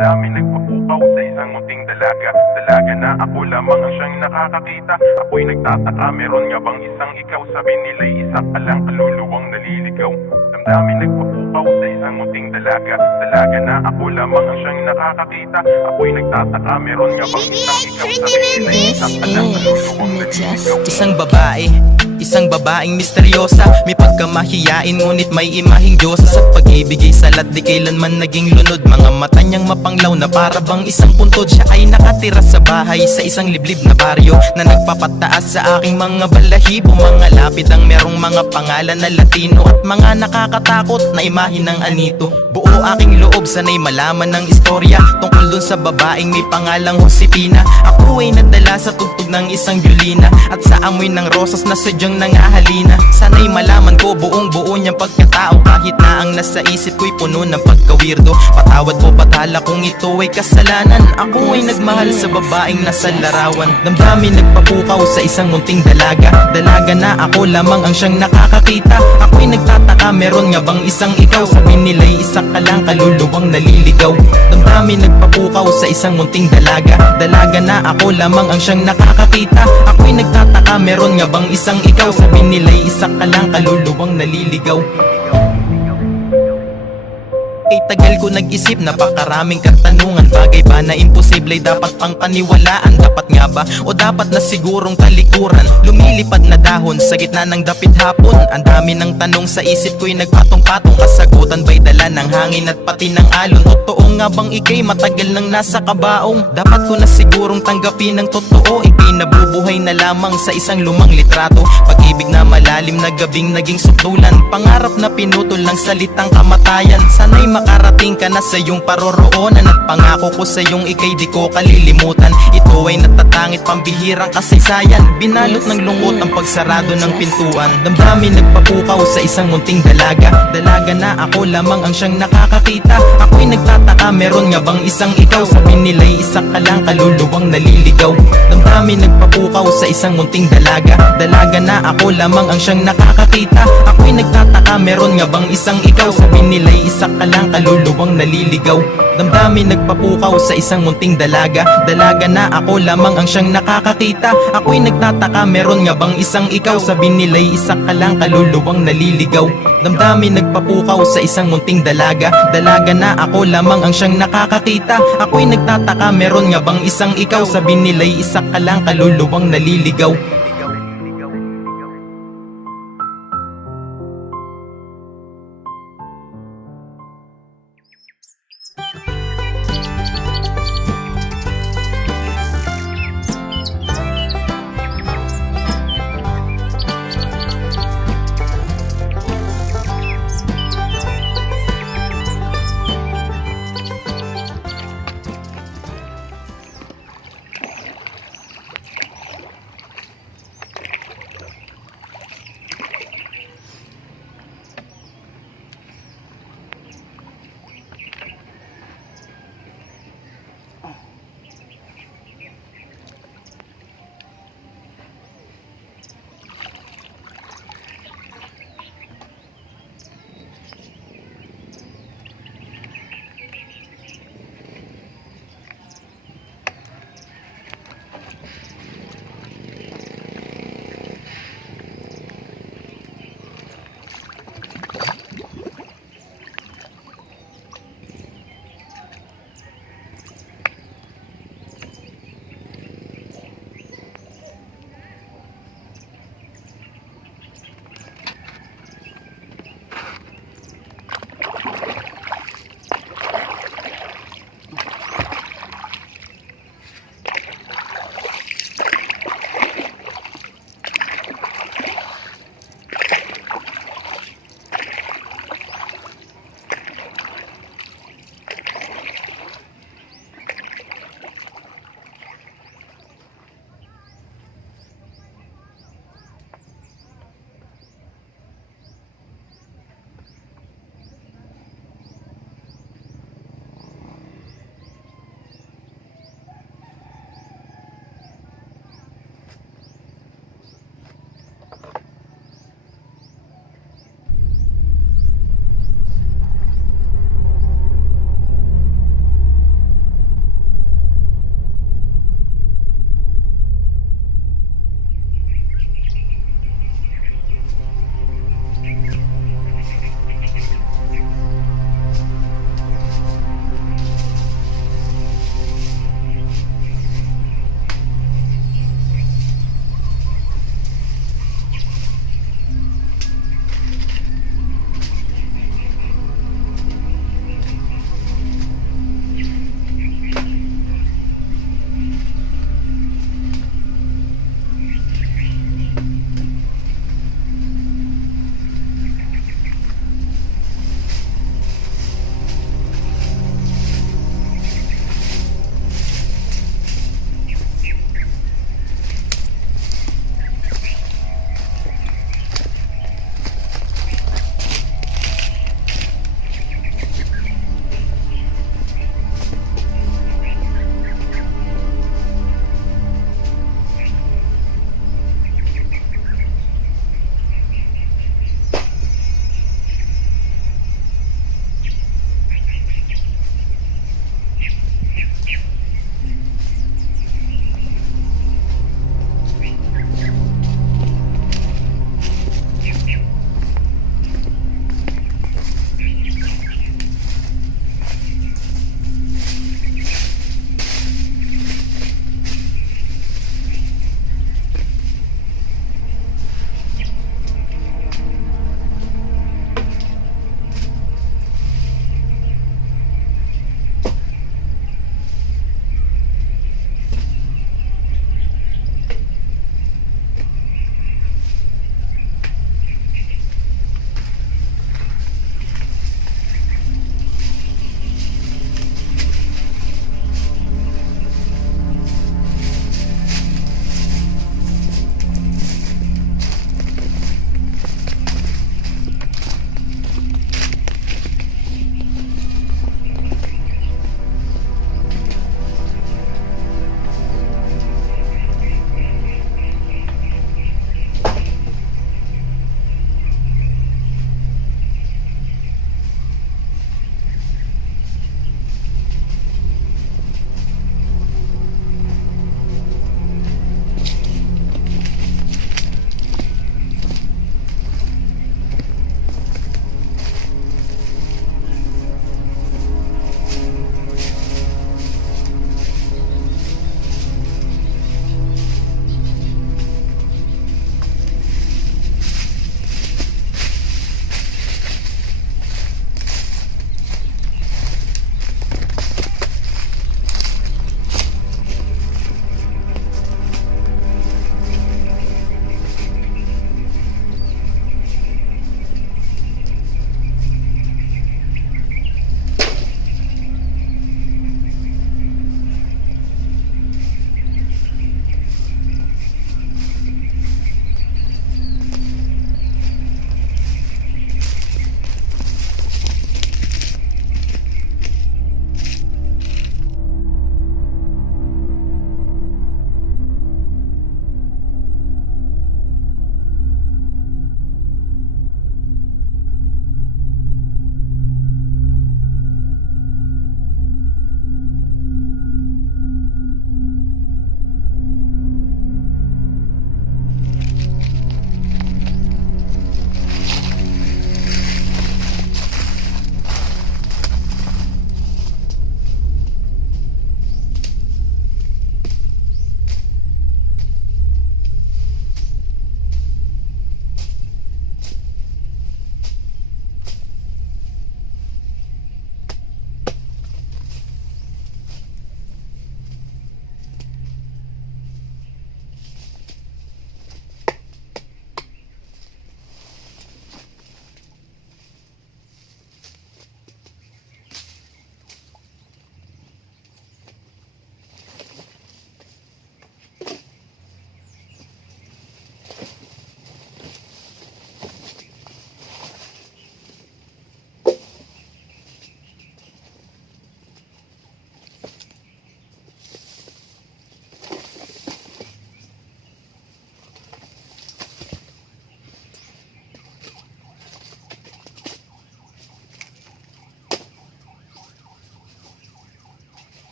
Dami nagpapukaw sa isang munting dalaga. Dalaga na ako lamang ang siyang nakakakita. Ako'y nagtataka, meron nga bang isang ikaw? Sabi nila'y isa ka lang, kaluluwang naliligaw. Damdamin nagpapukaw sa isang munting dalaga. Dalaga na ako lamang ang siyang nakakakita. Ako'y nagtataka, meron nga bang isang ikaw? Sabi nila'y isa ka lang, kaluluwang naliligaw. Isang babaeng misteryosa, may pagkamahiyain ngunit may imaheng Diyosa. Sa pag-ibigay salat di kailanman naging lunod. Mga mata niyang mapanglaw na para bang isang puntod. Siya ay nakatira sa bahay sa isang liblib na baryo na nagpapataas sa aking mga balahibo. Mga lapid ang merong mga pangalan na Latino at mga nakakatakot na imahe ng anito. Buo aking loob sanay malaman ng istorya tungkol dun sa babaeng may pangalang Josefina. Ako ay nadala sa tugtog ng isang violina at sa amoy ng rosas na sadyang nangahalina. Sana'y malaman ko buong buo niyang pagkatao, kahit na ang nasa isip ko'y puno ng pagkawirdo. Patawad ko patala kung ito ay kasalanan. Ako ay nagmahal sa babaeng nasa larawan. Damdamin nagpapukaw sa isang munting dalaga. Dalaga na ako lamang ang siyang nakakakita. Ako'y nagtataka, meron nga bang isang ikaw? Sabi nila'y isa ka lang, kaluluwang naliligaw. Damdamin nagpapukaw sa isang munting dalaga. Dalaga na ako lamang ang siyang nakakakita. Ako'y nagtataka, meron nga bang isang ikaw? Sabi nila'y isa ka lang, kaluluwang naliligaw. Ay tagal ko nag-isip, napakaraming katanungan. Bagay ba na imposible dapat pang paniwalaan? Dapat nga ba o dapat na sigurong talikuran? Lumilipad na dahon sa gitna ng dapit hapon. Ang dami ng tanong sa isip ko'y nagpatong-patong. Kasagutan ba'y dala ng hangin at pati ng alon? Totoo nga bang ikay matagal nang nasa kabaong? Dapat ko na sigurong tanggapin ng totoo. Ikay nabubuhay na lamang sa isang lumang litrato. Pag-ibig na malalim na gabing naging sukdulan. Pangarap na pinutol ng salitang kamatayan. Sana'y makarating ka na sa iyong paroroonan. At pangako ko sa iyong ikay di ko kalilimutan. Ito ay natatangit pambihirang kasaysayan. Binalot ng lungkot ang pagsarado ng pintuan. Damdamin nagpapukaw sa isang munting dalaga. Dalaga na ako lamang ang siyang nakakakita. Ako'y nagtataka, meron nga bang isang ikaw? Sabi nila'y isa ka lang, kaluluwang naliligaw. Damdamin nagpapukaw sa isang munting dalaga. Dalaga na ako lamang ang siyang nakakakita. Ako'y nagtataka, meron nga bang isang ikaw? Sabi nila'y isa ka lang, kaluluwang naliligaw. Damdamin nagpapukaw sa isang munting dalaga. Dalaga na ako lamang ang siyang nakakakita. Ako'y nagtataka, meron nga bang isang ikaw? Sabi nila'y isa ka lang, kaluluwang naliligaw. Damdamin nagpapukaw sa isang munting dalaga. Dalaga na ako lamang ang siyang nakakakita. Ako'y nagtataka, meron nga bang isang ikaw? Sabi nila'y isa ka lang, kaluluwang naliligaw.